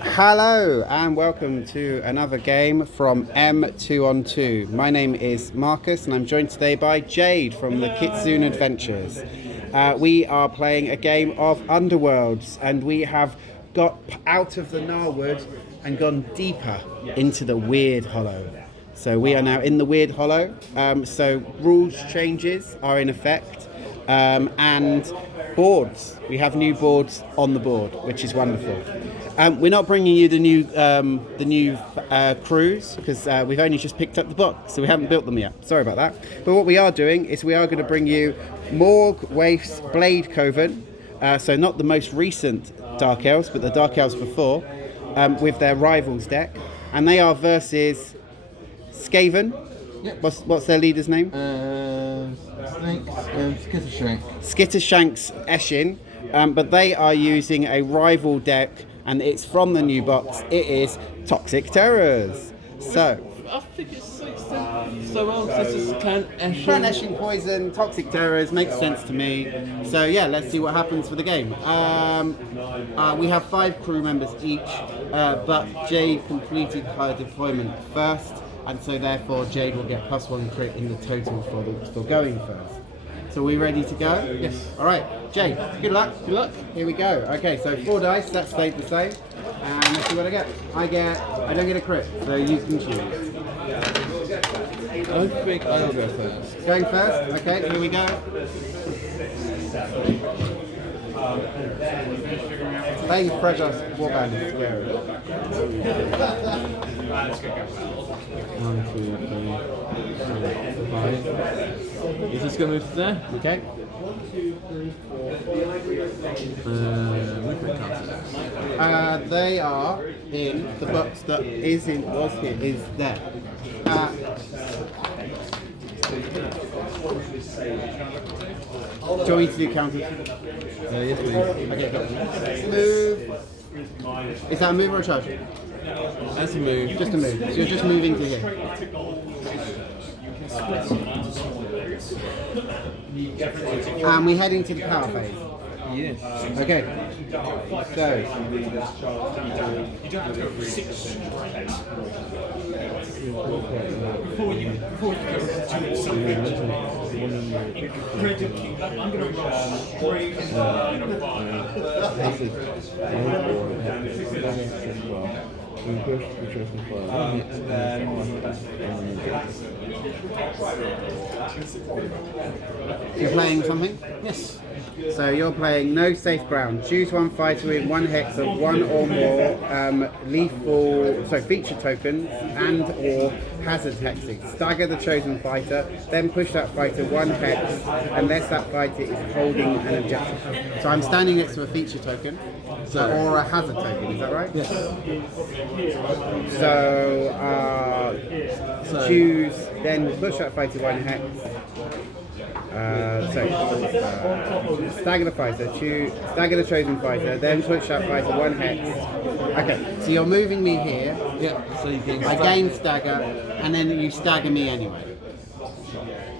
Hello and welcome to another game from M2 on 2. My name is Marcus and I'm joined today by Jade from the Kitsune Adventures. We are playing a game of Underworlds and we have got out of the Gnarlwood and gone deeper into the Weird Hollow. So we are now in the Weird Hollow, so rules changes are in effect, and boards. We have new boards on the board, which is wonderful. We're not bringing you the new crews because we've only just picked up the box, so we haven't built them yet. Sorry about that. But what we are doing is we are going to bring you Morgwaeth's Blade-coven, so not the most recent Dark Elves, but the Dark Elves before, with their rivals deck, and they are versus Skaven. Yep. What's their leader's name? Skittershank. Skittershank's Eshin, but they are using a rival deck, and it's from the new box. It is Toxic Terrors. So I think it's so well. This is Clan Eshin. Clan Eshin Poison, Toxic Terrors makes sense to me. So yeah, let's see what happens for the game. We have 5 crew members each, but Jade completed her deployment first, and so therefore Jade will get +1 crit in the total for going first. So are we ready to go? Yes. All right, Jade, good luck. Good luck. Here we go. Okay, so 4 dice, that stayed the same. And let's see what I get. I don't get a crit, so you can choose. I think I'll go first. Going first? Okay, here we go. Playing Preda's Warband is scary. 1, 2, 3, 4, 5. Is this going to move to there? Okay. They are in the box that is there. Do you want me to do counters? Yes, please. Okay, go. Move. Is that a move or a charge? That's a move. Just a move. So you're just moving to here. And we're heading to the power phase. Yes. Okay. So. You're playing something? Yes. So you're playing no safe ground. Choose one fighter with 1 hex of 1 or more feature tokens and or hazard hexes. Stagger the chosen fighter, then push that fighter 1 hex unless that fighter is holding an objective. So I'm standing next to a feature token, or a hazard token. Is that right? Yes. So choose, then push that fighter 1 hex. Stagger the fighter, stagger the chosen fighter, then push that fighter 1 hex. Okay, so you're moving me here. Yeah. So you can. I gain stagger, and then you stagger me anyway.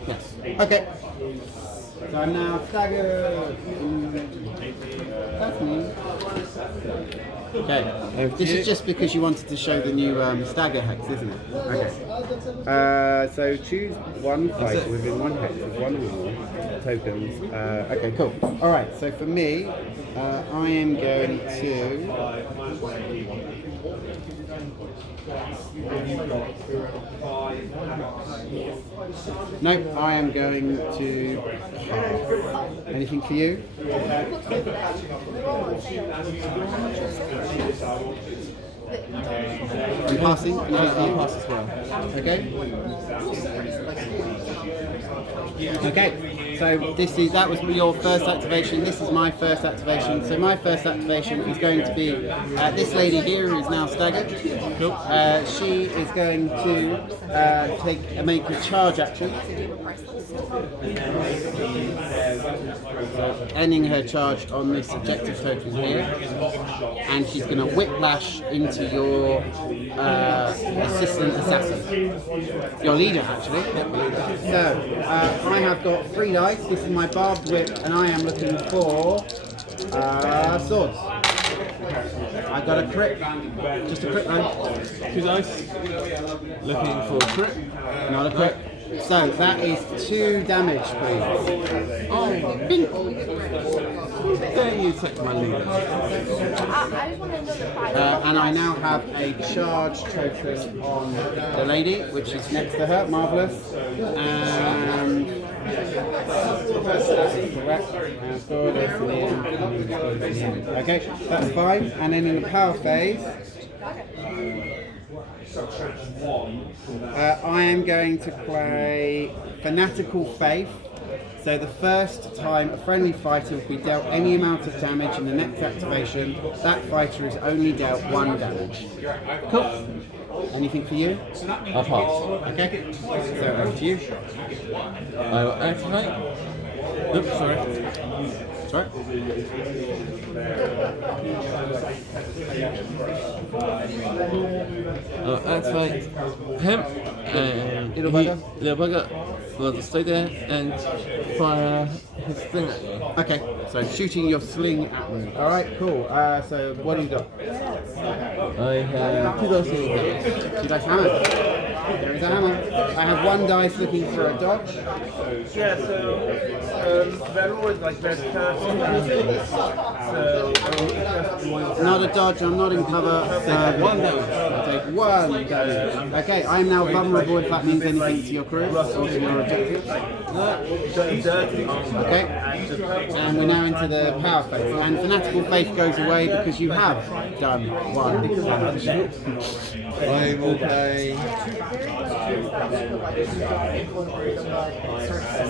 Yes. Okay. So I'm now staggered. That's me. Okay. This is just because you wanted to show the new stagger hex, isn't it? Okay. So choose 1 fighter within 1 hex with 1 or more tokens. Okay, cool. All right. So for me, I am going to. No, I am going to. Anything for you? I'm passing. I'll pass as well. Okay. Okay. So that was your first activation. This is my first activation. So my first activation is going to be this lady here who is now staggered. Cool. She is going to make a charge action, ending her charge on this objective token here, and she's going to whiplash into your assistant assassin, your leader actually. So I have got 3 dice. This is my barbed whip, and I am looking for swords. I got a crit. Just a crit roll. 2 dice. Looking for a crit. Not a crit. So that is 2 damage, please. Oh, bink. Dare you take my lead? I just want to know the price. And I now have a charge token on the lady, which is next to her. Marvellous. And that's correct. And score this in the end. Okay, that's fine. And then in the power phase, I am going to play Fanatical Faith. So the first time a friendly fighter will be dealt any amount of damage in the next activation, that fighter is only dealt 1 damage. Cool. Anything for you? I'll pass. Okay. So over to you. I will activate. Oops, sorry. Sorry. I'll activate him and Little bugger? Little bugger will stay there and fire his thing at you. Okay. So shooting your sling at me. All right. Cool. So what do you got? I have 2 dice in the 2 dice hammer. There is a hammer. I have 1 dice looking for a dodge. Yeah, so they're always like there's person. So Not a dodge. I'm not in cover. 1 damage. I take 1 damage. Okay. I am now vulnerable if that means anything to your crew or to your objectives. Okay. And we're now into the power phase. And Fanatical Faith goes away because you have done 1 damage. I will play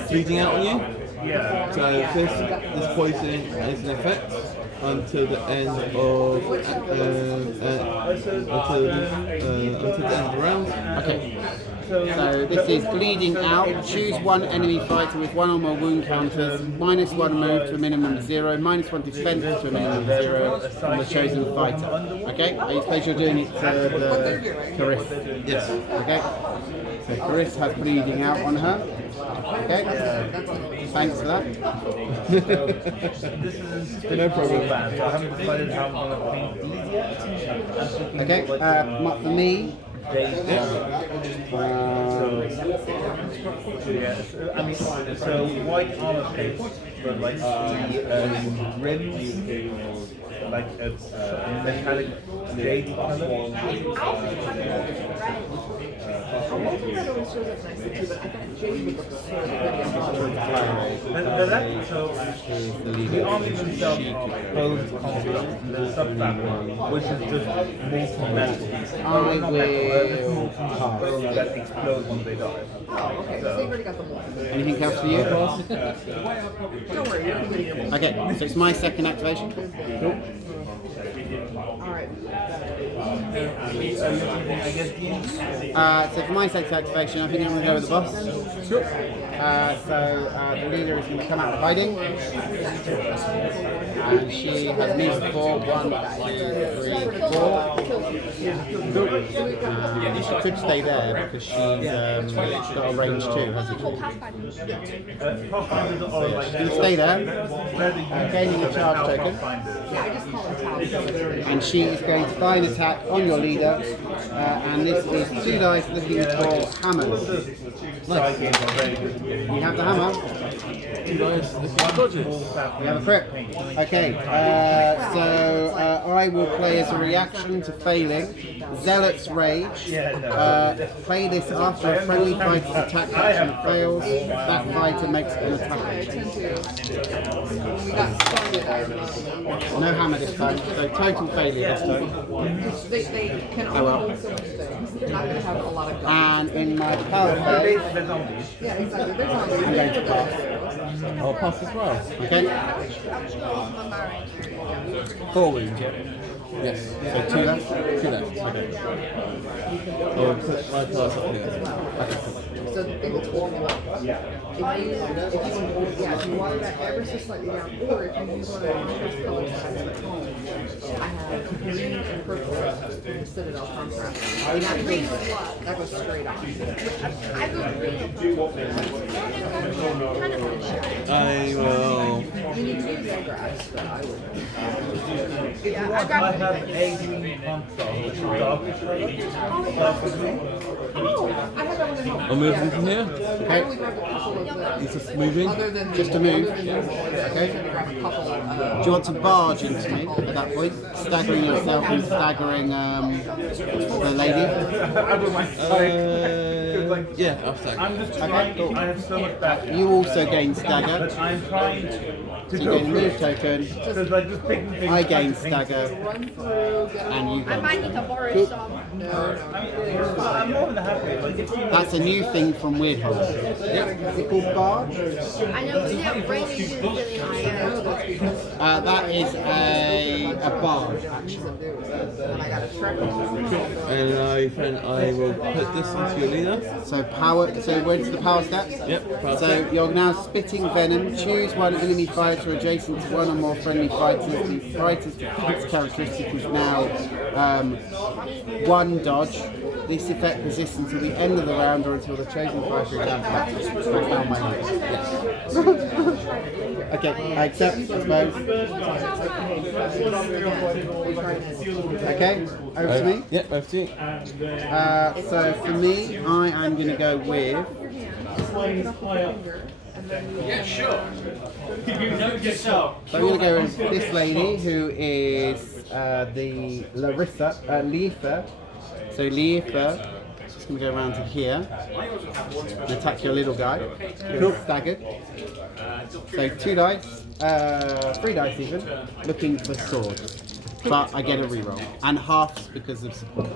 bleeding out on you. yeah. So this poison is in effect until the end of until the end of the round. Okay. So this is bleeding out. Choose 1 enemy fighter with 1 or more wound counters, -1 move to a minimum of 0, -1 defense to a minimum of 0 from the chosen fighter. Okay? I suppose you're doing it to the Carith. Yes. Okay? So Carith has bleeding out on her. Okay? Thanks for that. This is No problem. bad. So I haven't decided how I'm gonna paint these yet. Okay? For me, I mean, so white armor plate, but like the rims, like it's metallic jade color. So the army themselves hold conflict, the subfabric, which is just molten metal. That explodes when they die. Okay, so you've already got the one. anything else for you? Don't worry, you're completing it. Okay, so it's my second activation. Cool. Alright. I guess So for my second activation, I think I'm going to go with the boss. Sure. The leader is going to come out of hiding. And she has moved for 1, 2, 3, 4. She could stay there because she's got a range 2, hasn't she? Pathfinders are So like she's going to stay there, gaining a charge token. Yeah, I just call it towel. And she is going to fire an attack on your leader. And this is 2 dice looking for hammers. Nice. You have the hammer. 2 dice looking for dodges. We have a crit. Okay, I will play as a reaction to failing Zealot's Rage. Play this after a friendly fighter's attack action fails. That fighter makes an attack action. We got started. No hammer this time, so total failure this time. They can only hold so much things. They're not going to have a lot of guns. And in my power phase, Yeah, exactly. There's not I'm going to pass. I'll pass as well. Okay? 4 wounds, yeah? Yes. So 2 left? 2 left. Okay. I'll put my pass up here. So they will total up. If you water that ever so slightly down, or if you use one of the contrast colors, I have green and purple from the Citadel contract. That goes straight on. I will. You need to use that grass, but I would. If you want, I have a green console. It's a dog. I have that one at home. I'll move them from here. I only grabbed a couple of the. He's just moving. Other than Just to move. Okay. Grab a couple. Do you want to barge into me at that point? Staggering yourself and staggering the lady? Yeah, I'll stagger. I'm just trying. cool. I have so much back. You also gain stagger. But I'm trying to You go gain a through move it. token. Because like just picking things. I gain like, stagger. Run through. Get And you I gain. might need to borrow some. I'm more than happy. Like if you. That's a new thing from Warhammer. Is it called barge? I know, but yeah, range is really high. That is a barge, actually. And I got a trek. And I will put this into your leader. So power. So where's the power steps? Yep, power So step. you're now spitting venom. Choose one enemy fighter adjacent to one or more friendly fighters. The fighter's defense characteristic is now 1 dodge. This effect persists until the end of the round or until the chosen fighter is impacted. I found my notes. Yes. Okay, I accept, I suppose. Okay, over to me. Yep, over to you. So for me, I am going to go with. So I'm going to go with this lady who is the Leitha. So Leitha is going to go around to here and attack your little guy. Cool. Staggered. So 2 dice, 3 dice even, looking for swords. But I get a reroll. And halves because of support.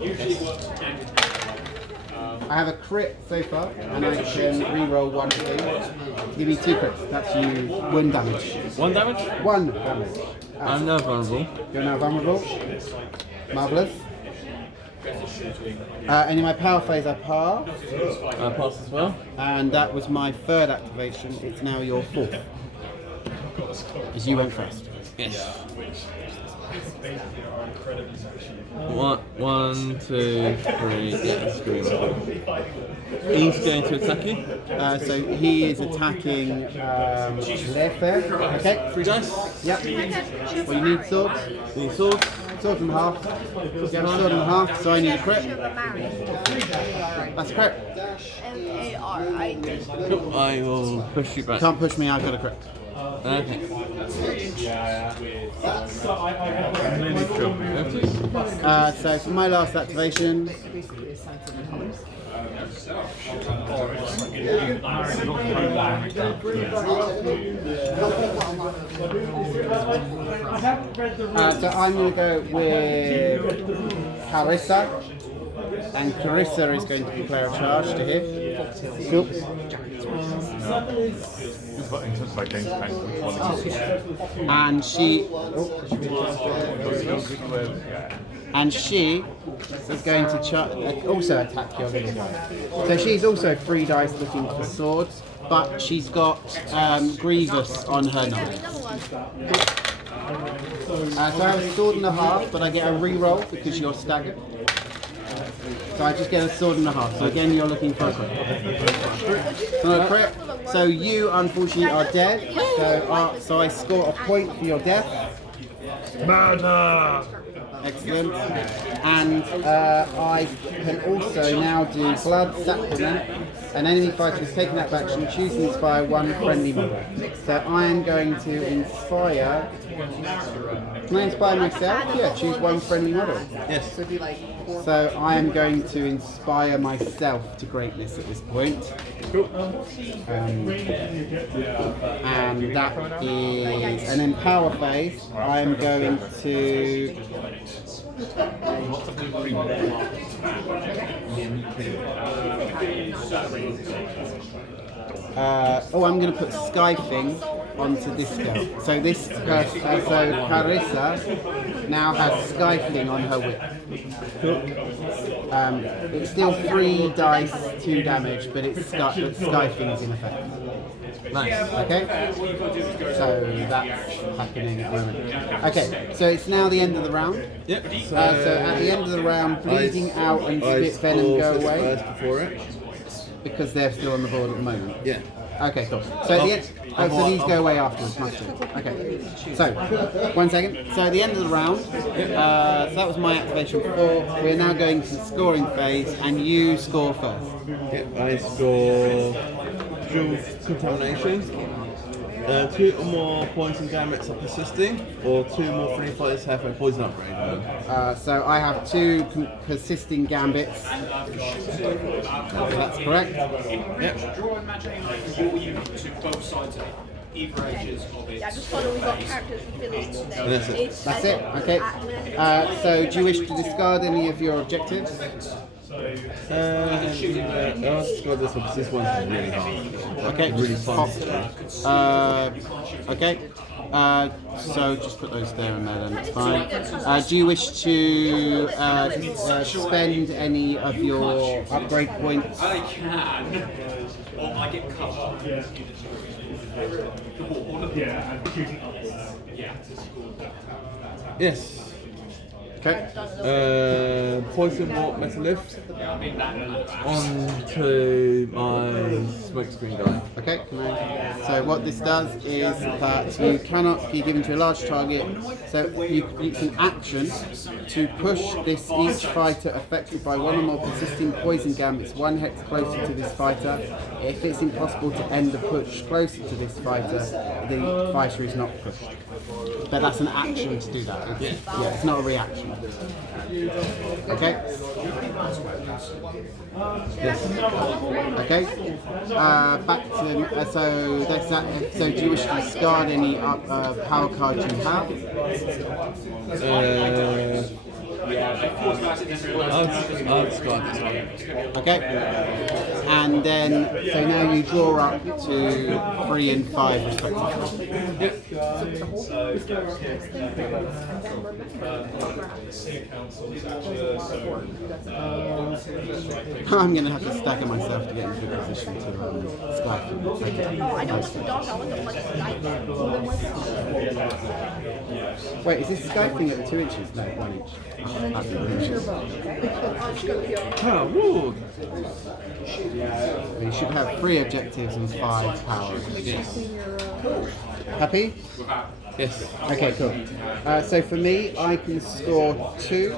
I have a crit so far, and I can reroll 1 of these. Give me 2 crits. That's you 1 damage. 1 damage? 1 damage. I'm now vulnerable. You're now vulnerable. Marvellous. And in my power phase I pass, I pass as well. and that was my 3rd activation. It's now your 4th. Because you went first. Yes. 1, 2, 3. Yeah, screw him. He's going to attack you. So he is attacking Lefer. Okay. 3 dice. Yep. Well, you need swords. You need swords. Sword and a half. You have a sword and a half, so I need a crit. That's a crit. M-A-R-I-T. Cool. I will push you back. Can't push me, I've got a crit. Okay. So for my last activation, so I'm going to go with Carissa, and Carissa is going to declare a charge to here. Cool. And she is going to also attack your little guy. So she's also 3 dice looking for swords, but she's got Grievous on her knife. So I have a sword and a half, but I get a reroll because you're staggered. So I just get a sword and a half. So again, you're looking for a crit. So a crit. So you unfortunately are dead. So I score a point for your death. Excellent. And I can also now do Blood Sacrament. An enemy fighter is taking that action, choose and inspire 1 friendly model. So I am going to inspire. Can I inspire myself? Yeah, choose 1 friendly model. Yes. So I am going to inspire myself to greatness at this point. And that is, and in power phase, I am going to. I'm going to put Skyfing onto this girl. So this person, so Carissa now has Skyfing on her whip. It's still 3 dice, 2 damage, but Skyfing's in effect. Nice. Okay, so that's happening at the moment. Okay, so it's now the end of the round. Yep. So at the end of the round, bleeding out and spit venom go away Before it. because they're still on the board at the moment. Yeah. Okay, cool. So at the end, so these go away afterwards. Must do. Okay. So 1 second. So at the end of the round, so that was my activation 4. We're now going to the scoring phase, and you score first. Yep. I score dual contamination. 2 or more poison gambits are persisting, or 2 more free fighters have a poison upgrade. So I have 2 persisting gambits. That's correct. Yep. Draw and match any war unit to both sides of it, either edges of it. Yeah, I just thought we've got characters and villains today. And that's it. That's it. Okay. So do you wish to discard any of your objectives? I'll discard this one because this one's really hard. Okay. Really fun. Okay. So just put those there and there, then it's fine. Do you wish to spend any of your upgrade points? I can, or I get cut. Yes. Okay. Poison warp metalift onto my smoke screen guy. Okay. So what this does is that you cannot be given to a large target. So it's an action to push each fighter affected by 1 or more persisting poison gambits 1 hex closer to this fighter. If it's impossible to end the push closer to this fighter, the fighter is not pushed. But that's an action to do that. Yeah, it's not a reaction. Okay. Yes. Okay. Back to so that's that. So do you wish to discard any power cards you have? I'll discard this one. Okay. And then so now you draw up to 3 and 5 respectively. I'm going to have to stagger myself to get into a position to Skype. Okay. Oh, I know it's the dog. I want to like Skype. Wait, is this Skype thing at 2 inches? No, 1 inch. Oh, woo! You should have 3 objectives and 5 powers. Yes. Happy? Yes. Okay, cool. So for me, I can score 2.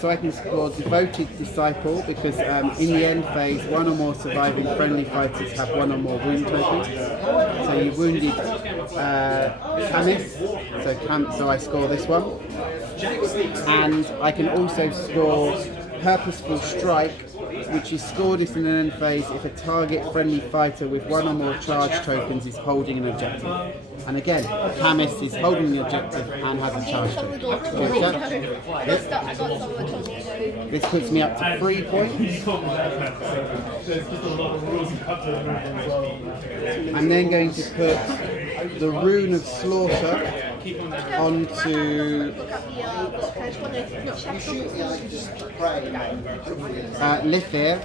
So I can score Devoted Disciple because in the end phase, 1 or more surviving friendly fighters have 1 or more wound tokens. So you wounded Camis, so I score this one. And I can also score Purposeful Strike, which is scored in an end phase if a target friendly fighter with 1 or more charge tokens is holding an objective. And again, Camis is holding the objective and has a charge token. Yep. This puts me up to 3 points. I'm then going to put the Rune of Slaughter onto Lithir.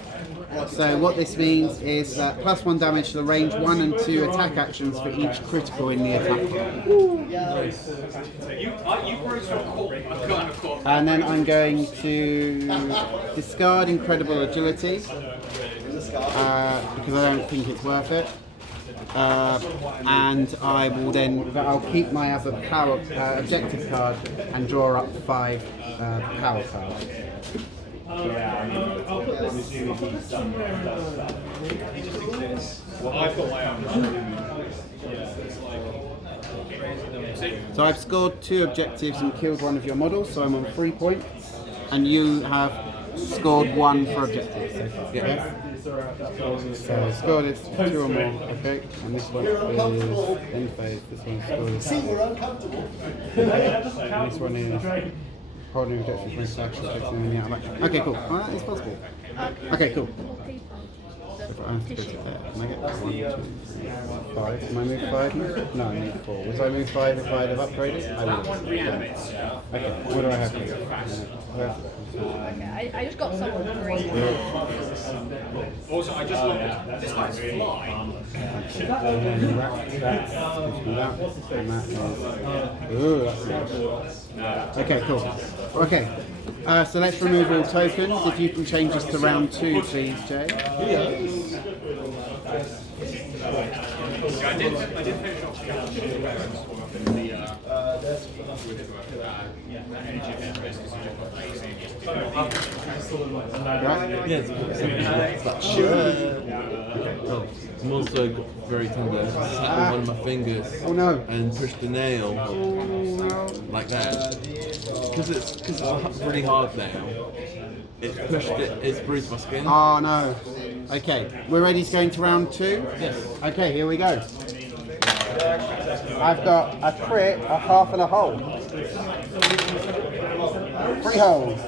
So what this means is that +1 damage to the range 1 and 2 attack actions for each critical in the attack roll. And then I'm going to discard Incredible Agility because I don't think it's worth it. And I will then, I'll keep my other power objective card and draw up 5 power cards. So I've scored 2 objectives and killed 1 of your models, so I'm on 3 points, and you have scored 1 for objectives. So, yeah. So scored is 2 or more, okay, and this one is end phase, this one is scored. And this one is holding objectives for action, fixing in the out of action. Okay, cool. Well, that is possible. Okay, cool. I have to put it there. Can I get 1, 2, 3, 5? Can I move 5 now? No, I move 4. Was I move 5 if I'd have upgraded? I would have. Okay, what do I have here? I just got someone green. Also, I just looked at this guy's flying. That's and that is. Ooh, that's nice. Okay, cool. Okay, so let's remove all tokens. If you can change us to round 2, please, Jay. I did finish off the energy event because you just got lazy and you just Right? Yeah, it's like sure. I'm also very tender. Sat on one of my fingers and pushed the nail like that. Because it's really hard now. It's bruised my skin. Oh no. Okay, we're ready to go into round 2? Yes. Okay, here we go. I've got a crit, a half and a hole. 3 holes.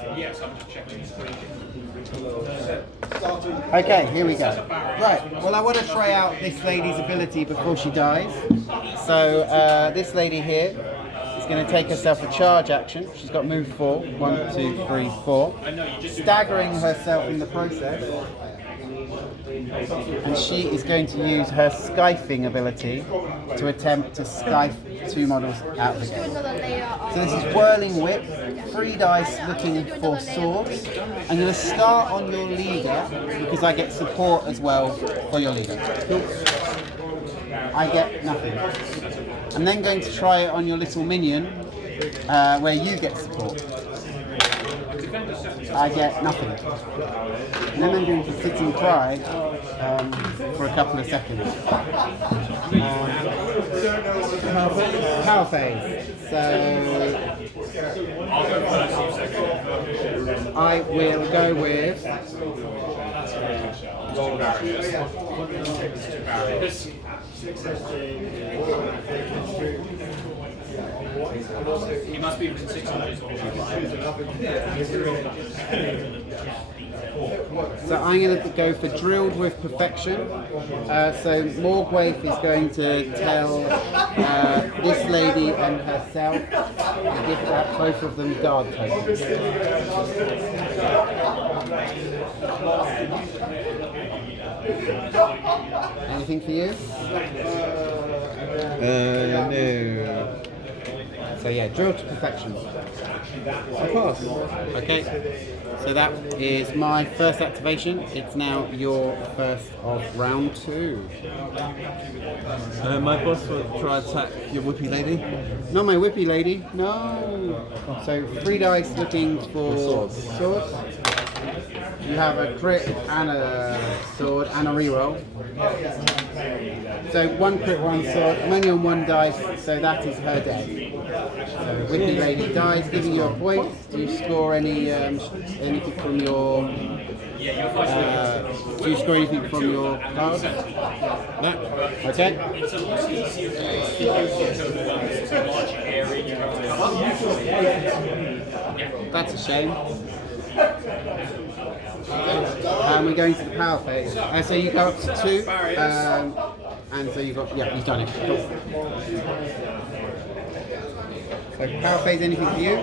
Okay, here we go. Right, well I want to try out this lady's ability before she dies. So this lady here is going to take herself a charge action. She's got move 4. 1, 2, 3, 4. Staggering herself in the process. And she is going to use her Skyfing ability to attempt to Skyfe 2 models out of the game. So this is Whirling Whip, 3 dice looking for swords. I'm going to start on your leader because I get support as well for your leader. I get nothing. I'm then going to try it on your little minion where you get support. I get nothing. And then I'm going to sit and cry for a couple of seconds. Power phase. So I will go with He must be within 6 inches of So I'm going to go for Drilled with Perfection. So Morgwaeth is going to tell this lady and herself to give both of them guard tokens. Anything for you? No. So yeah, Drilled to Perfection. I pass. Okay, so that is my first activation. It's now your first of round 2. My boss will try to attack your whippy lady. Not my whippy lady, no. So 3 dice looking for swords. You have a crit and a sword and a reroll. So 1 crit, 1 sword. I'm only on 1 dice, so that is her dead. So Whippy Lady dies, giving you a point. Do you score any anything from your? Do you score anything from your card? No. Okay. That's a shame. We're going to the power phase. So you go up to 2, and so you've got, yeah, you've done it. Cool. So power phase, anything for you?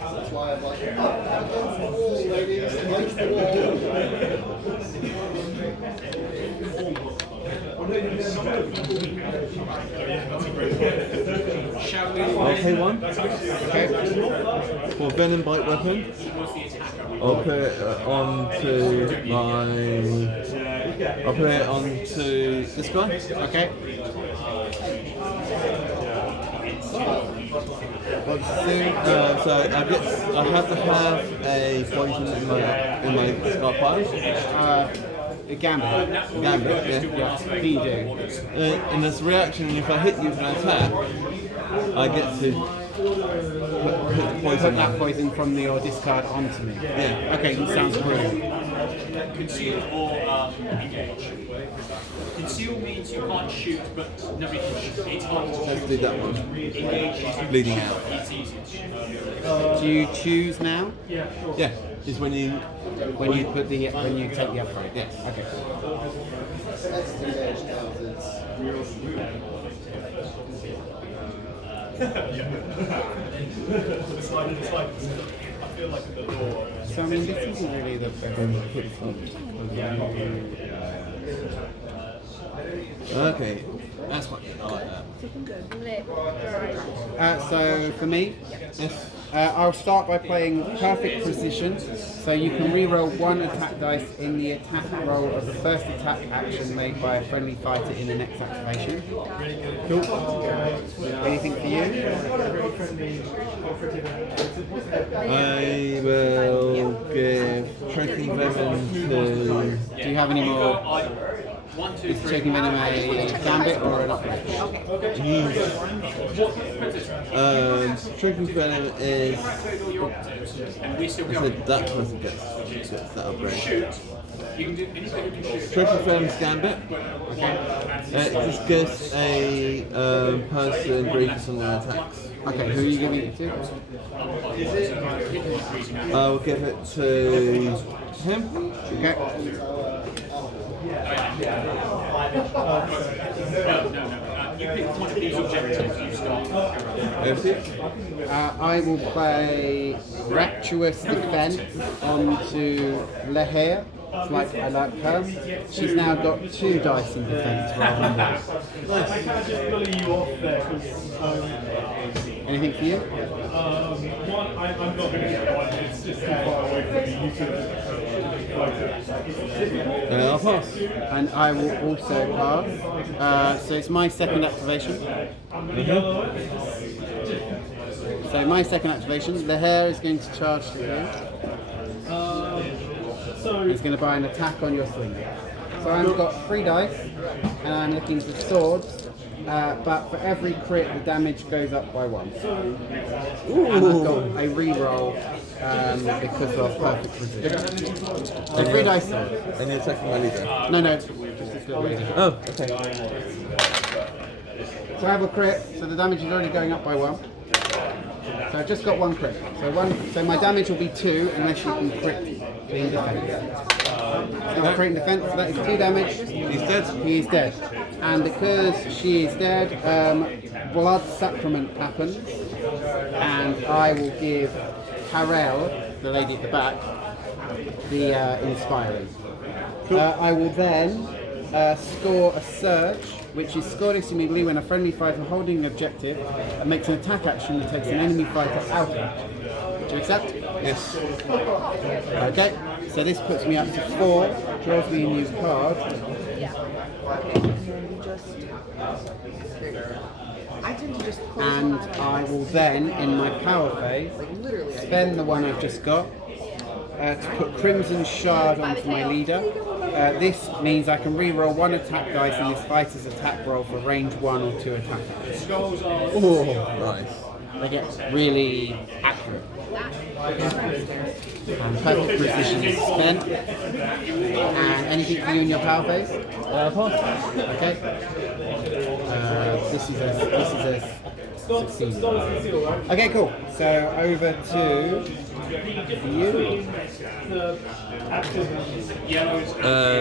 That's why I'm like, ladies, against the Okay, 1. Okay. For venom bite weapon, I'll put it onto this guy. Okay. So I have to have a poison in my scar pile. A gambit. Gambit, yeah. Do you do? And this reaction, if I hit you with an attack, I get to put the poison Put that poison from your discard onto me. Yeah. Okay, that sounds brilliant. Conceal or engage. Seal means you can't shoot, but nobody can shoot. It's hard to Let's do that one. engage. Bleeding out. It's easy. Do you choose now? Yeah, is when you When you put the when you take the upgrade? Yes. Okay. So I mean, this isn't really the best. Okay, that's quite good. I like that. So for me, Yes. I'll start by playing perfect precision. So you can re-roll one attack dice in the attack roll of the first attack action made by a friendly fighter in the next activation. Cool. Anything for you? I will give Choking Venom to. Do you have any more? 1, 2, Is 3. Choking Venom a gambit or an upgrade? Choking Venom is. And we still I go. said that person gets that upgrade. Shoot. You can do anything you can shoot. Choking Venom's Gambit. It just gives a person grievous on their attacks. Okay, who are you giving it to? I'll give it to him. Okay. No. You pick one of these objectives, you start. I will play Rapturous Defense onto Leher. It's like I like her. She's now got 2 dice in defense rather than 1. Anything for you? I'm not going to get one, it's just too far away from me. I'll pass. And I will also pass. So it's my second activation. So my second activation, the hair is going to charge to here. It's going to buy an attack on your sleeve. So I've got 3 dice, and I'm looking for swords. But for every crit, the damage goes up by 1. And I've got a re-roll because of perfect precision. So 3 dice swords. And you're attacking my leader. No, just this little lady. Oh, okay. So I have a crit, so the damage is already going up by 1. So I've just got 1 crit. So my damage will be 2 unless you can crit in defense. It's not a crit in defense, so that is 2 damage. He's dead. He is dead. And because she is dead, blood sacrament happens. And I will give Harel, the lady at the back, the inspiring. I will then score a surge, which is scored immediately when a friendly fighter holding an objective and makes an attack action that takes an enemy fighter out of it. Do you accept? Yes. Okay, so this puts me up to 4, draws me a new card. And I will then, in my power phase, spend the one I've just got to put Crimson Shard onto my leader. This means I can re-roll 1 attack dice in this fighter's attack roll for range 1 or 2 attack dice. Oh, nice. They get really accurate. And perfect precision is spent. And anything for you in your power phase? Pass. Okay. This is a succeed. Okay, cool. So over to you.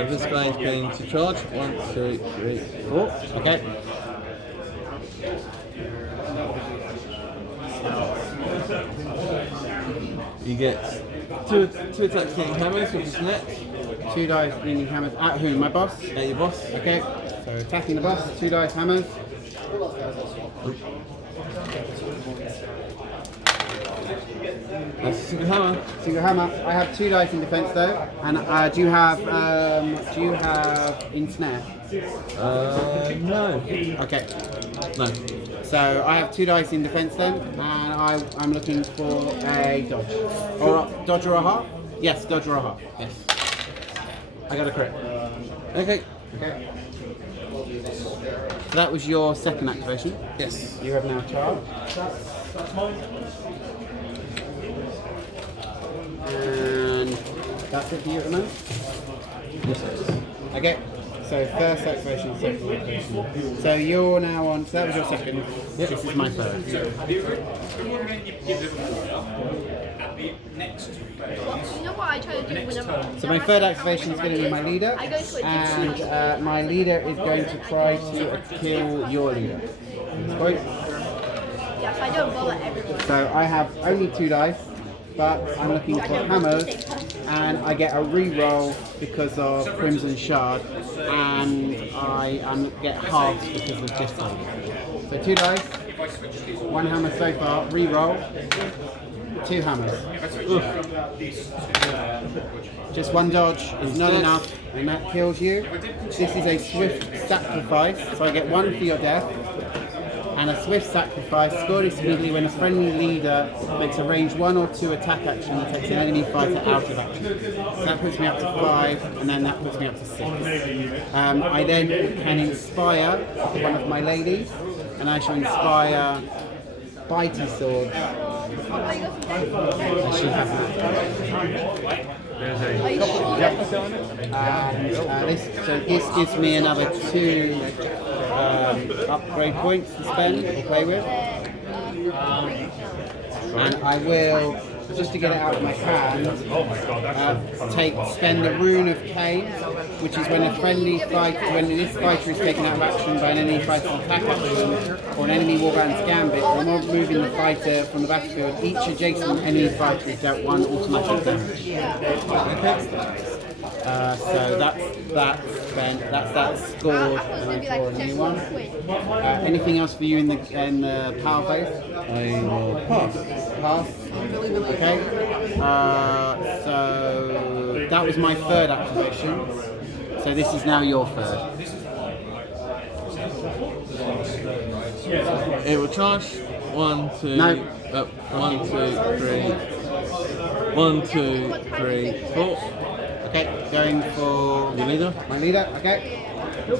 This guy is going to charge. 1, 2, 3, 4. Okay. You get two attacks getting hammers with his net. 2 dice meaning hammers at whom? My boss? At your boss. Okay. So attacking the boss, 2 dice hammers. That's a single hammer. Single hammer. I have 2 dice in defense though, and do you have ensnare? No. Okay. No. So I have 2 dice in defense then, and I'm looking for a dodge. Or dodge or a half? Yes, dodge or a half. Yes. I got a crit. Okay. Okay. So that was your second activation. Yes. You have now charged. And that's it for you at the moment? Yes, it is. Okay. So first activation, second activation. So you're now on. So that was your second. This is my third. If you're going to give them a at the next phase, You know what I try to do whenever. So my third activation is going to be my leader, and my leader is going to try to kill your leader. Right? Yes, I don't bother everyone. So I have only 2 dice, but I'm looking for hammers, and I get a re-roll because of Crimson Shard, and I get halves because of Discord. So 2 dice, 1 hammer so far, re-roll, 2 hammers. Oof. Just 1 dodge is not enough, and that kills you. This is a swift sacrifice, so I get 1 for your death. And a swift sacrifice scored immediately when a friendly leader makes a range 1 or 2 attack action and takes an enemy fighter out of action. So that puts me up to 5, and then that puts me up to 6. I then can inspire one of my ladies, and I shall inspire Bitey Sword. And she has that. Are you sure? And this gives me another 2 upgrade points to spend or play with. And I will, just to get it out of my hand, spend the Rune of Cain, which is when a friendly fighter, when this fighter is taken out of action by an enemy fighter's attack action or an enemy warband's gambit, removing the fighter from the battlefield, each adjacent enemy fighter is dealt 1 automatic damage. So that's scored, and I draw a new one. Anything else for you in the power phase? I will pass. Pass. Okay. So that was my third activation. So this is now your third. It will charge 1, 2. No. 1, 2, 3. 1, 2, 3, 4. Okay, going for Your leader? my leader. Okay. So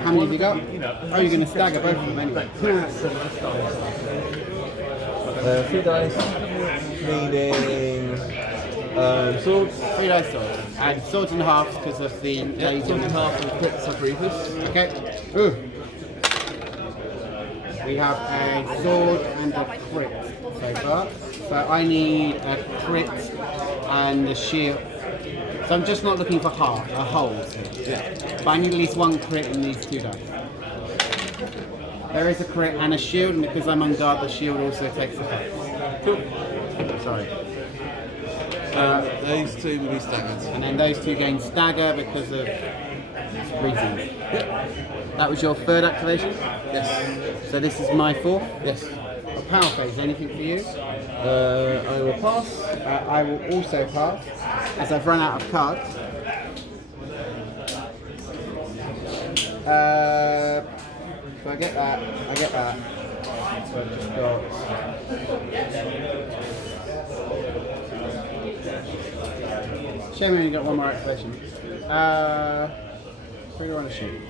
how many have you got? Oh, you're going to stagger both of them anyway. 3 dice. Needing swords. 3 dice swords. And swords and halves because of the blades Swords and and half and crit Sacrifice. Okay. Ooh. We have a sword and a crit so far. So I need a crit and a shield. So I'm just not looking for holes. Yeah. But I need at least 1 crit in these 2 dice. There is a crit and a shield, and because I'm on guard, the shield also takes effect. Cool. Sorry. Those 2 will be staggered. And then those 2 gain stagger because of reasons. Yep. That was your third activation? Yes. So this is my 4th? Yes. Power phase, anything for you? I will pass. I will also pass, as I've run out of cards. So I get that. So I've just got... Shame we only got 1 more activation. Who do you want to shoot?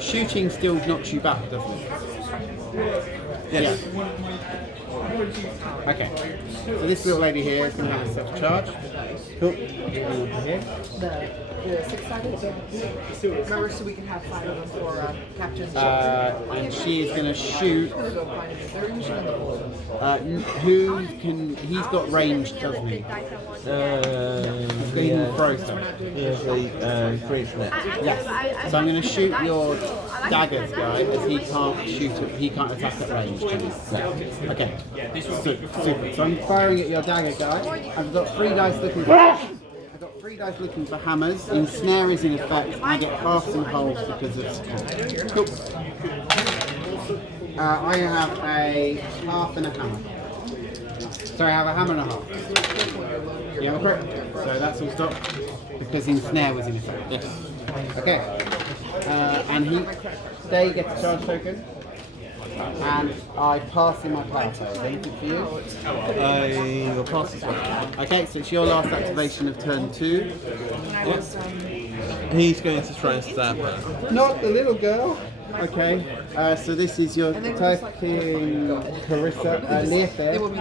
Shooting still knocks you back, doesn't it? Yes. Yeah. Okay. So this little lady here is going to have a self-charge. Cool. Here. The 6-sided? Remember, so we can have 5 of them for captains. And she is going to shoot. They're usually on the board. He's got range, doesn't he? He can throw stuff. Here's the free net. Yes. So I'm going to shoot your daggers guy, as he can't attack at range. Can he? No. Okay. Super. So I'm firing at your dagger guy. I've got 3 dice looking for. Hammers. Ensnare is in effect. I get halves and holes because of skill. Cool. I have a half and a hammer. Sorry, I have a hammer and a half. You have a crit. So that's all stopped because Ensnare was in effect. Yes. Okay. And they get a charge token. And I pass in my power phase. Anything for you? I will pass as well. Okay, so it's your last activation of turn 2. Yes. He's going to try and stab her. Not the little girl. Okay, so this is your And then we're just like- attacking Carissa, Learfair. It will be.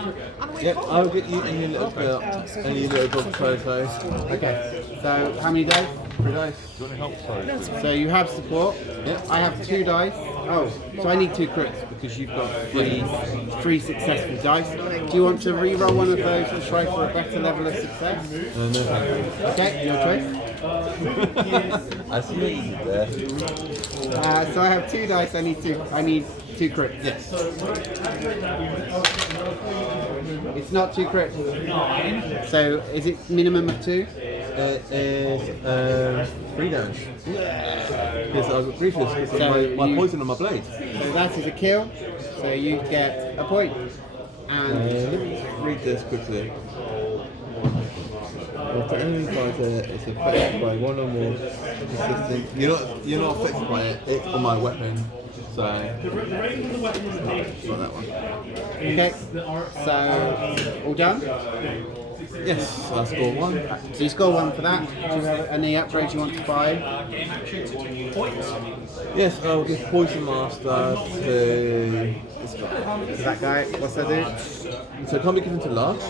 Yep, I'll get you any little bit, any little book photos. Okay, so how many dice? 3 dice. So you have support. Yep. I have 2 dice. Oh, so I need 2 crits because you've got 3 successful dice. Do you want to re-roll one of those to try for a better level of success? No, thank you. Okay, your choice. I see what you did there. So I have 2 dice. I need 2 crits. Yes. It's not 2 crits. So is it minimum of 2? It is 3 damage. Because I was briefless because So of my you- poison on my blade. So that is a kill. So you get a point. And Let me just read this quickly. Well, for any fighter, it's affected by one or more persistent. You're not affected by it. It's on my weapon. So not that one. okay. So all done. Yes, I score 1. So you score 1 for that. Do you have any upgrades you want to buy? Game action to 2 points. Yes, I'll give Poison Master to this guy. To that guy. What's that do? So it can't be given to large.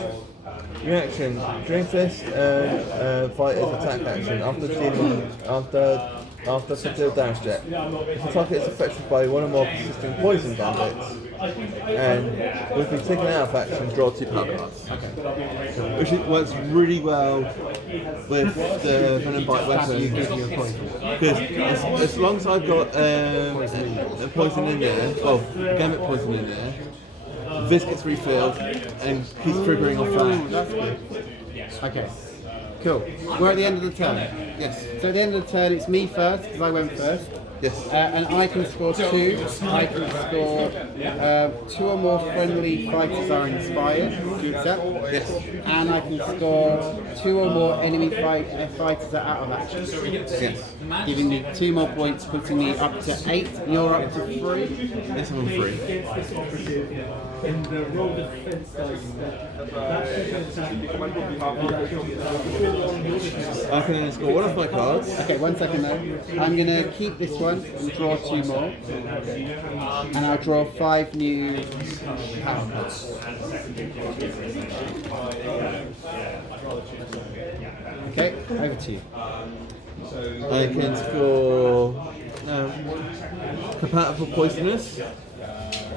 Reaction: Drain Fist fighter's attack action after subdued damage check. If the target is affected by one or more persisting poison bandits, and with being taken out of action, draw 2 power cards. Okay. Which works really well with the Venom Bite weapon. Because as long as I've got a poison in there, well, gamut poison in there, this gets refilled and keeps triggering off that. That's good. Okay. Cool. We're at the end of the turn. Yes. So at the end of the turn, it's me first because I went first. Yes. And I can score 2. I can score 2 or more friendly fighters are inspired. Do you accept? Yes. And I can score 2 or more enemy fighters are out of action. Yes. Giving me 2 more points, putting me up to 8. You're up to 3. Yes, I'm on 3. In the roll defense dice, I can then score 1 of my cards. Okay, 1 second though. I'm going to keep this one and draw 2 more. And I'll draw 5 new power cards. Okay, over to you. I can score compatible poisonous.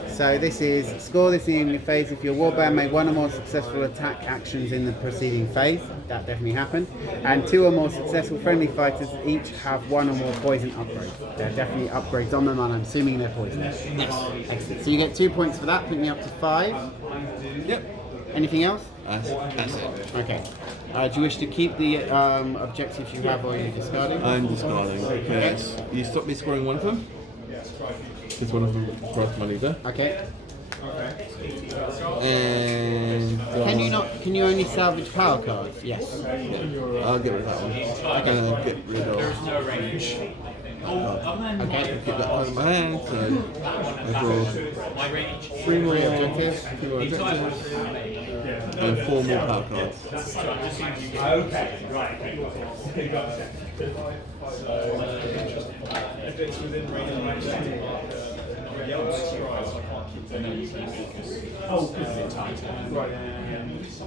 So this is score this in your phase if your warband made 1 or more successful attack actions in the preceding phase. That definitely happened. And 2 or more successful friendly fighters each have 1 or more poison upgrades. There are definitely upgrades on them, and I'm assuming they're poisonous. Yes. Excellent. So you get 2 points for that, putting you up to 5. Yep. Anything else? That's it. Okay. Do you wish to keep the objectives you have, or are you discarding? I'm discarding because you stopped me scoring 1 of them. Because 1 of them crossed my leader. Okay. And Can you only salvage power cards? Yes. I'll get rid of that one. And I'll get rid of. No range. Okay. Keep that one in my hand. So I draw My range. 3 more objectives. 3 more objectives. And 4 more power cards. okay, right. If it's within range,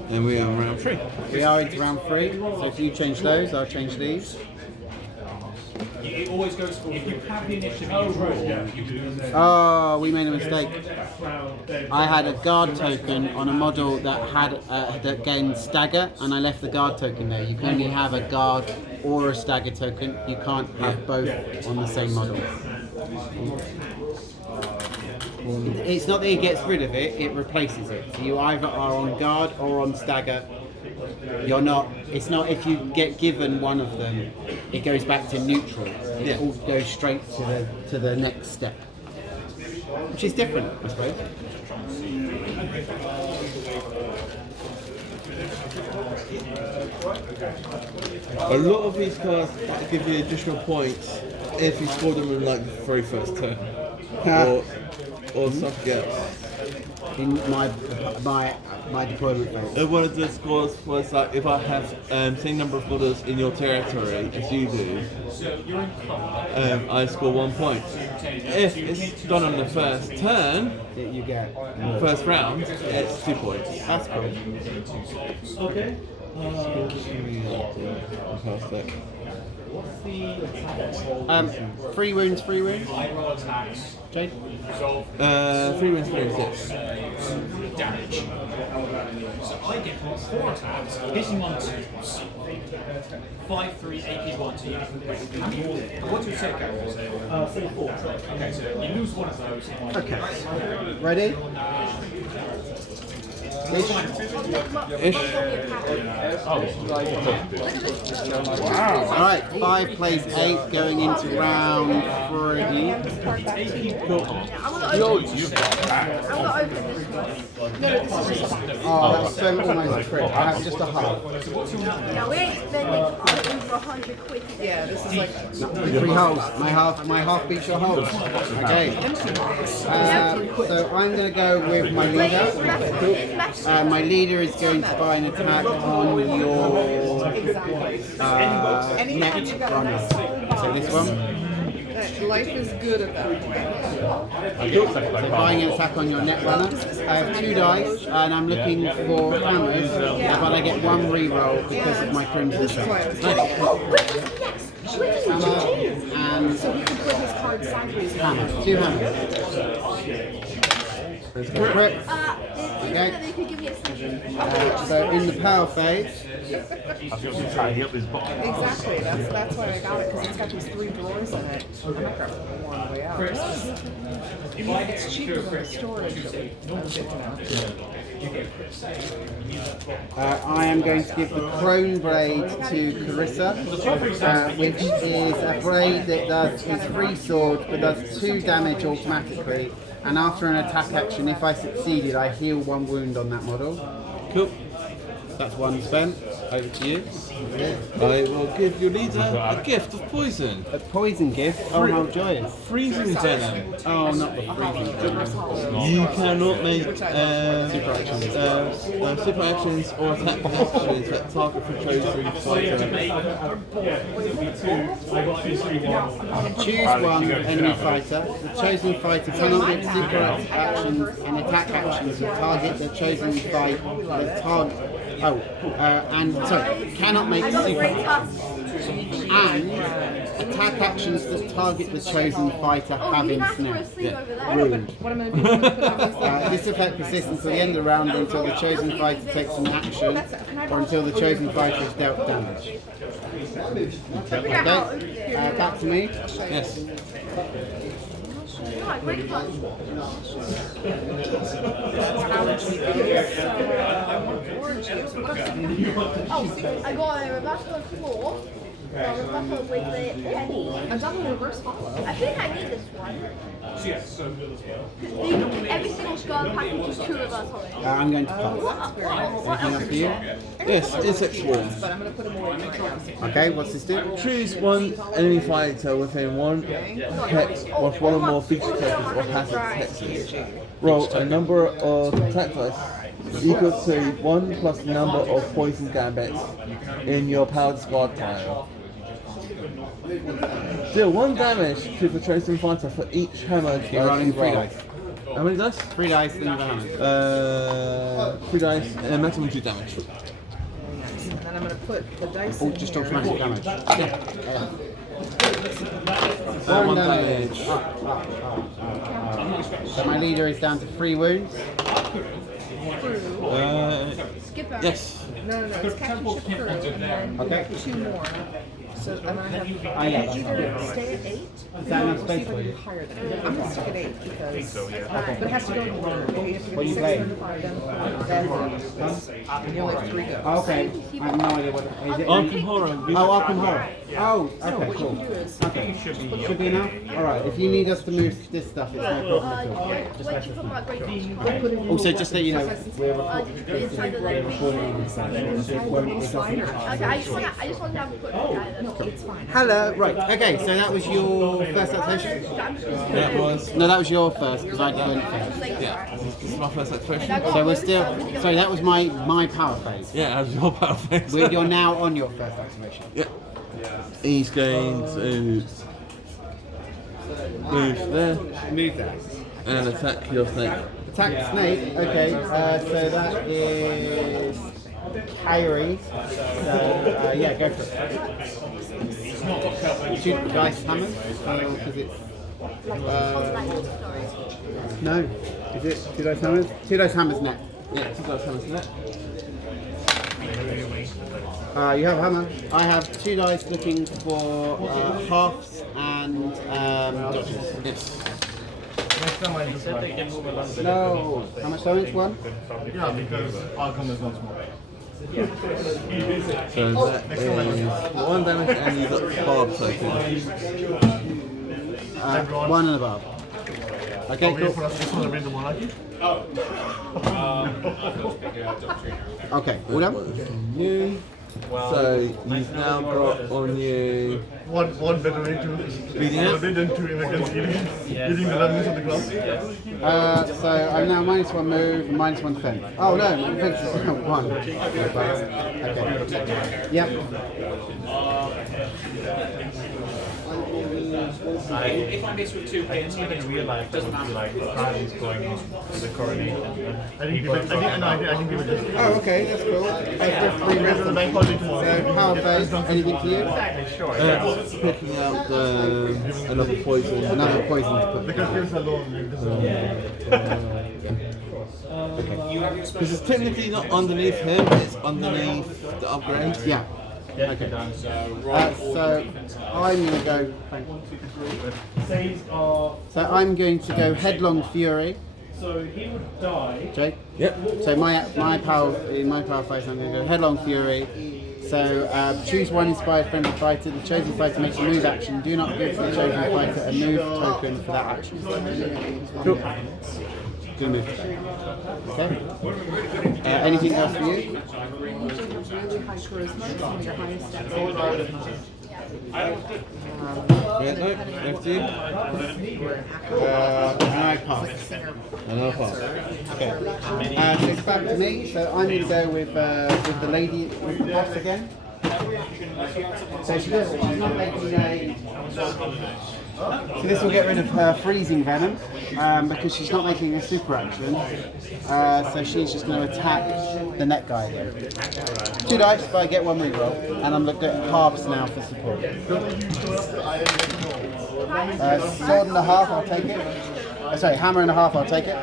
And we are on round 3. We are into round 3. So if you change those, I'll change these. It always goes for if you have the initiative you draw, you do. Oh, we made a mistake. I had a guard token on a model that had that gained stagger, and I left the guard token there. You can only have a guard or a stagger token. You can't have both on the same model. It's not that it gets rid of it; it replaces it. So you either are on guard or on stagger. You're not. It's not if you get given one of them, it goes back to neutral. It all goes straight to the next step, which is different, I suppose. A lot of these cards give you additional points if you score them in like the very first turn. Or something else. in my deployment phase. One of the scores was like if I have same number of models in your territory as you do, I score 1 point. If it's done on the first turn, You get. first round, it's 2 points. That's cool. Okay. Fantastic. 3 wounds, 3 wounds. Jade? 3 wins, 3 assists. Damage. So I get 4 attacks, hitting on 2s. 5/3 AP1 to you. What do you take out? 4. Okay, so you lose one of those. Okay. Ready? Ish. Alright, 5 plays 8 going into round 3. Oh, that's so almost a crit. I have just a half. No, we ain't spending over 100 quid. Yeah, this is like 3 holes. My half beats your holes. Okay. So I'm going to go with my leader. My leader is going to buy an attack on your net runner. So this one. life is good at that. So buying an attack on your net runner. I have 2 dice and I'm looking for hammers, but I get 1 reroll because of my crimson set. Hammer and So he can put his card sideways. hammer. 2 hammers. Crit. So in the power phase, Exactly. That's why I got it, because it's got these 3 drawers in it. I might grab one on the way out. It's cheaper than the storage. I am going to give the Crone Blade to Carissa, which is a blade that is free sword but does 2 damage automatically, and after an attack action, if I succeeded, I heal 1 wound on that model. Cool. That's 1 spent. Over to you. I will give your leader a gift of poison. A poison gift? Oh, how joyous. Freezing venom. Oh, not the freezing venom. You cannot make super actions or attack actions that target for chosen fighter. Choose 1 enemy fighter. The chosen fighter cannot make super actions and attack actions that target the chosen fighter. Cannot make super and attack actions that target the chosen fighter have in snare. Ruined. What am I going to do? Put on This effect persists until the end of the round until the chosen fighter takes an action or until the chosen fighter is dealt damage. Okay, back to me. Yes. I got a reversal floor. A reversal with the penny. I've done the reverse follow. I think I need this one. Yes, so Every single scar package is 2 reversals. I'm going to pass. Anything up to you? Yes, insect swarm. But I'm going to put them away. Okay, what's this do? Choose 1 enemy fighter within 1 hex of 1 or more feature tokens or hazard hexes. Roll a number of attack dice equal to 1 plus the number of poison gambits in your powered squad pile. Deal 1 damage to the chosen fighter for each hammer. You're rolling 3 dice. How many dice? 3 dice, then the hammer. 3 dice, maximum 2 damage. And then I'm going to put the dice Oh, in just here. automatic damage. Yeah. 1 damage. So my leader is down to 3 wounds. Skipper. Yes. No, it's captain ship crew, and then Okay. 2 more. So I'm going to have yeah, that's either fine. stay at 8, Is that enough or see space if I for can you? do higher than 8. I'm going to stick at 8 because, but it has to go in order. You have to What are get you 6, playing? then 5, then 4, then 1. And you only have 3 goes. Oh, okay. I have no idea what is it. Arkham Horror. Oh, Arkham Horror. Oh, okay, What you cool. can do is, Okay, should be enough. All right. If you need us to move this stuff, it's no problem at all. Where'd you put my great put in Also, just so you know, inside the we're recording on this side. It won't. It doesn't. Okay, I just want to have a quick look at it. No, it's fine. Hello. Right. Okay. So that was your first activation. That was. No, that was your first because I went first. Yeah, this is my first activation. So we're still. Sorry, that was my power phase. Yeah, as your power face. You're now on your first activation. Yeah. He's going to move there Move that. and attack your snake. Attack the snake. Okay. So that is Kyrie. So yeah, go for it. Shoot dice hammers. Because it's. No. Is it 2 dice hammers? 2 dice hammers net. Yeah, 2 dice hammers net. You have a hammer. I have 2 dice looking for halves and dodges. Yes. No. How much damage? 1? Yeah, because Archon is not small. So that is 1 damage and you've got barb token. 1 and above. Okay, cool. Okay, all done? You. So you've now got on you. One better way to consolidate than to against using the randomness of the class. So I'm now -1 move and -1 defense. Oh no, my defense is 1. Okay. Yep. If I miss with 2 hits, it doesn't matter. Is going to the coronation. I think people just. Oh, okay, that's cool. I've just 3 Raise the bank holiday tomorrow. So power phase, anything for you? Picking out another poison. Another poison to put. Because skills alone. Because it's technically not underneath him, it's underneath the upgrade. Yeah. Okay. So I'm going to go. So I'm going to go headlong fury. So he would die. Jake. Yep. So my power phase, I'm going to go headlong fury. So choose one inspired friendly fighter. The chosen fighter makes a move action. Do not give the chosen fighter a move token for that action. Cool. Good move. Okay. Anything else for you? Really high charisma. It's one of your highest stats. Yeah, no, after you. I pass. Another pass. Okay. So it's back to me. So I'm going to go with the lady with the boss again. So she's not making a. So this will get rid of her freezing venom because she's not making a super action. So she's just going to attack the net guy again. 2 dice, but I get 1 reroll, and I'm looking at halves now for support. Sword and a half, I'll take it. Sorry, hammer and a half, I'll take it.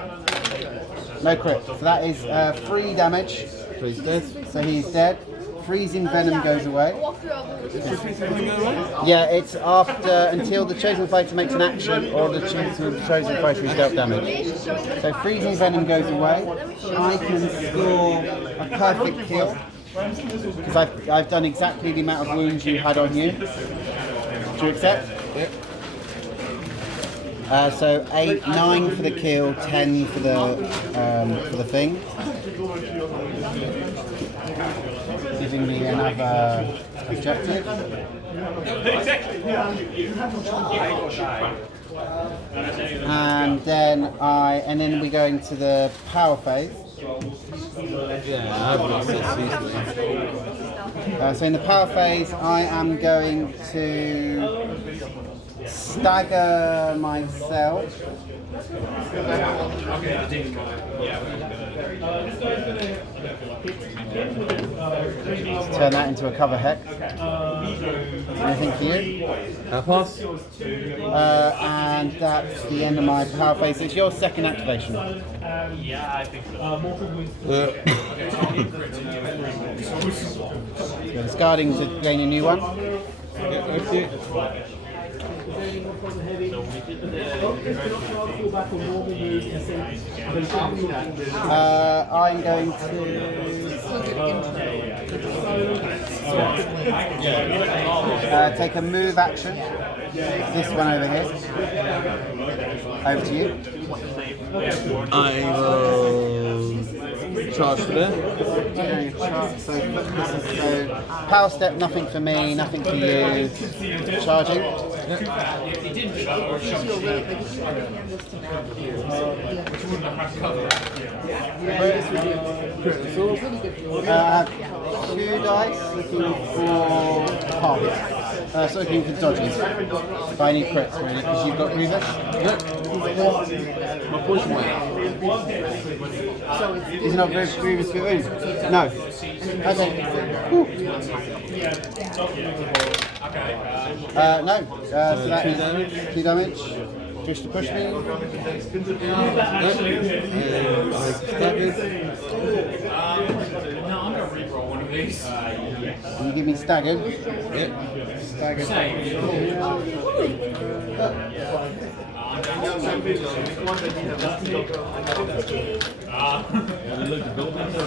No crit. So that is 3 damage. So he's dead. So he's dead. Freezing venom goes away. Yeah, it's after until the chosen fighter makes an action or the chosen fighter is dealt damage. So freezing venom goes away. I can score a perfect kill because I've done exactly the amount of wounds you had on you. Do you accept? Yep. So 8, 9 for the kill, 10 for the thing. Giving me another objective. And then we go into the power phase. Yeah, I've got 6 easily. So in the power phase, I am going to stagger myself. Turn that into a cover hex. Anything for you? Pass. And that's the end of my power phase. It's your second activation. You're discarding to gain a new one. I'm going to take a move action. This one over here. Over to you. I will charge for there. So power step, nothing for me, nothing for you. Charging. I have 2 dice looking for halves. So looking for dodges. If I need crits really, because you've got Grievous. My poison one. Is it not very Grievous for wound? No. Okay. Whew. No. So that is 2 damage. Do you wish to push me? I staggered. No, I'm gonna re-roll one of these. Can you give me staggered? Yep. Staggered.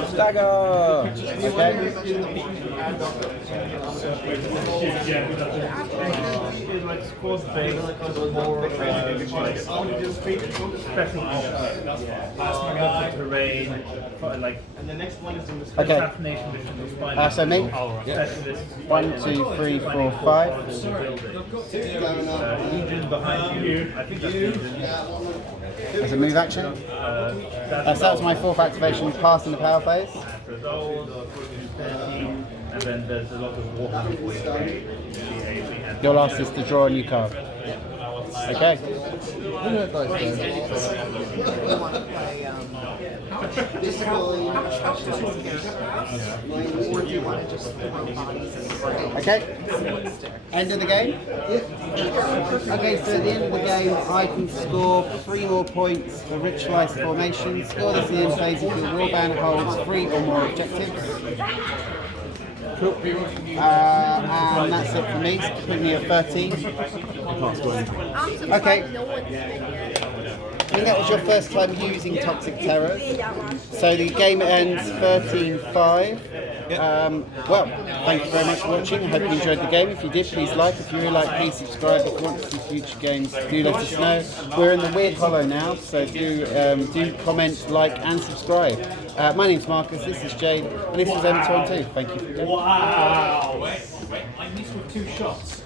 Stagger! Okay. Like squad based, more like special ops, terrain, like Okay. assassination missions. So me? Specialist 1, 2, 3, 4, 5. Legion behind you. I think that's Legion. As a move action. So that's my 4th activation, pass in the power phase. And then there's a lot of Warhammer 40k. Your last is to draw a new card. Okay. Okay. End of the game? Okay, so at the end of the game, I can score 3 more points for ritualized formation. Score this in the end phase if your warband holds 3 or more objectives. And that's it for me. So put me at 13. Okay. I think that was your first time using Toxic Terrors. So the game ends 13-5. Well, thank you very much for watching. I hope you enjoyed the game. If you did, please like. If you really like, please subscribe. If you want to see future games, do let us know. We're in the Weird Hollow now, so do comment, like, and subscribe. My name's Marcus, this is Jade, and this was M212. Thank you for watching. Wow! Wait, I missed with 2 shots.